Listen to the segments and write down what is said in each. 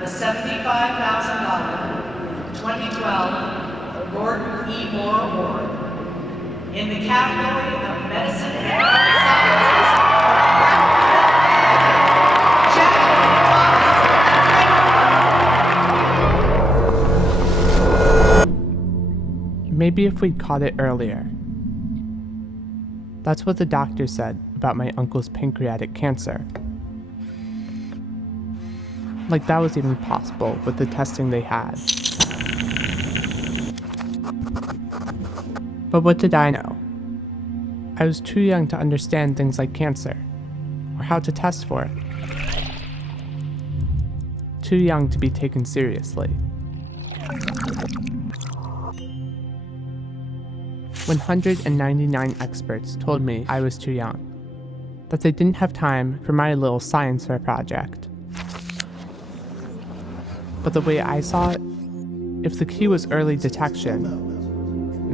the $75,000 2012 Gordon E. Moore Award in the category of Medicine and Health Sciences for Jack Andraka. Maybe if we'd caught it earlier. That's what the doctor said about my uncle's pancreatic cancer. Like that was even possible with the testing they had. But what did I know? I was too young to understand things like cancer, or how to test for it. Too young to be taken seriously. 199 experts told me I was too young, that they didn't have time for my little science fair project. But the way I saw it, if the key was early detection,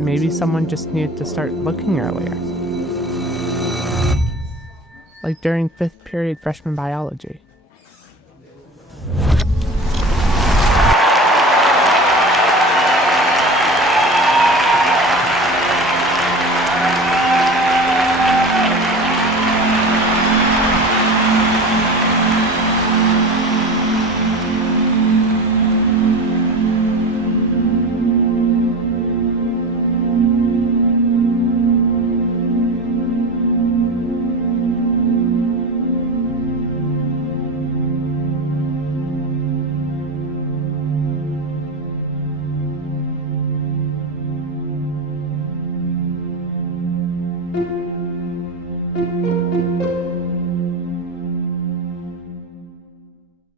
maybe someone just needed to start looking earlier. Like during 5th period freshman biology.